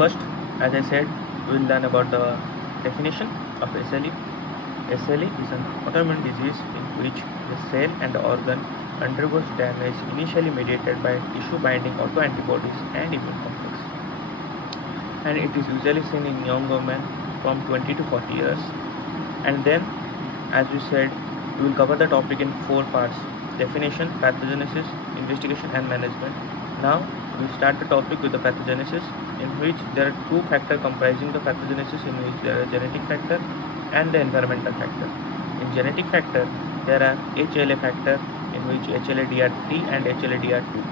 First, as I said, we will learn about the definition of SLE. SLE is an autoimmune disease in which the cell and the organ undergoes damage initially mediated by tissue-binding autoantibodies and immune complex. And it is usually seen in young women from 20 to 40 years. And then, as we said, we will cover the topic in 4 parts: definition, pathogenesis, investigation and management. Now, we will start the topic with the pathogenesis, in which there are 2 factors comprising the pathogenesis, in which there are genetic factor and the environmental factor. In genetic factor, there are HLA factor, in which HLA-DR3 and HLA-DR2.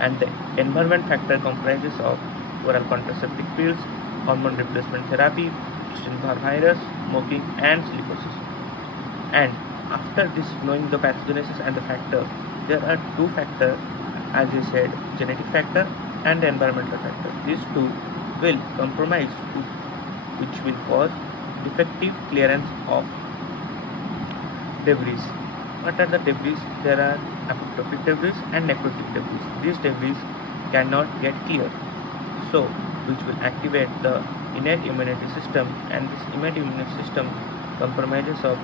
And the environment factor comprises of oral contraceptive pills, hormone replacement therapy, Epstein-Barr virus, smoking and silicosis. And after this, knowing the pathogenesis and the factor, there are 2 factors, as I said, genetic factor and the environmental factor. These 2 will compromise which will cause defective clearance of debris. What are the debris? There are apoptotic debris and necrotic debris. These debris cannot get cleared, so which will activate the innate immunity system, and this innate immunity system comprises of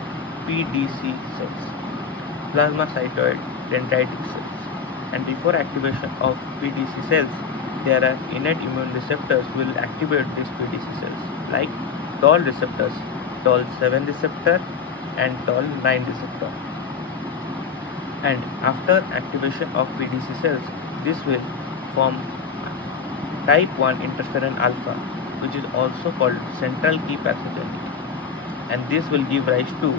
PDC cells, plasmacytoid dendritic cells. And before activation of PDC cells, there are innate immune receptors will activate these PDC cells, like TOL receptors, TOL7 receptor and TOL9 receptor. And after activation of PDC cells, this will form type 1 interferon alpha, which is also called central key pathogen. And this will give rise to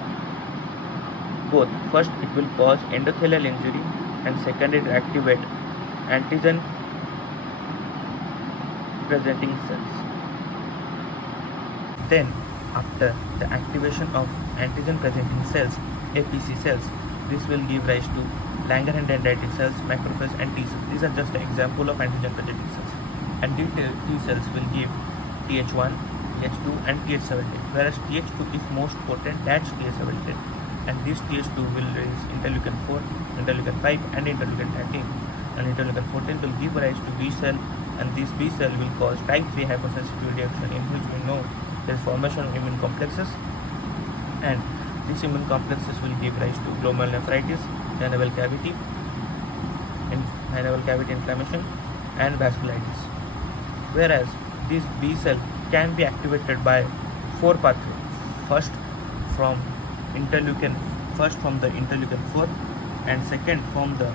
both. First, it will cause endothelial injury, and second, it will activate antigen presenting cells. Then, after the activation of antigen presenting cells, APC cells, this will give rise to Langerhans dendritic cells, macrophages and T cells. These are just an example of antigen presenting cells. And T cells will give Th1, Th2 and Th17, whereas Th2 is most potent, that's Th17. And this Th2 will raise interleukin 4, interleukin 5 and interleukin 13. And interleukin 14 will give rise to B cell, and this B cell will cause type 3 hypersensitivity reaction, in which we know there is formation of immune complexes, and these immune complexes will give rise to glomerulonephritis, nasal cavity inflammation and vasculitis. Whereas this B cell can be activated by 4 pathways. First from the interleukin 4, and second from the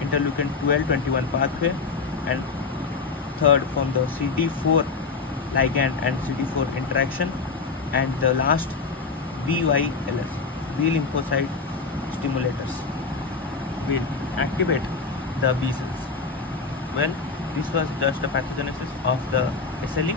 interleukin 12-21 pathway, and third from the CD4 ligand and CD4 interaction, and the last BYLS, B lymphocyte stimulators, will activate the B cells. Well, this was just a pathogenesis of the SLE.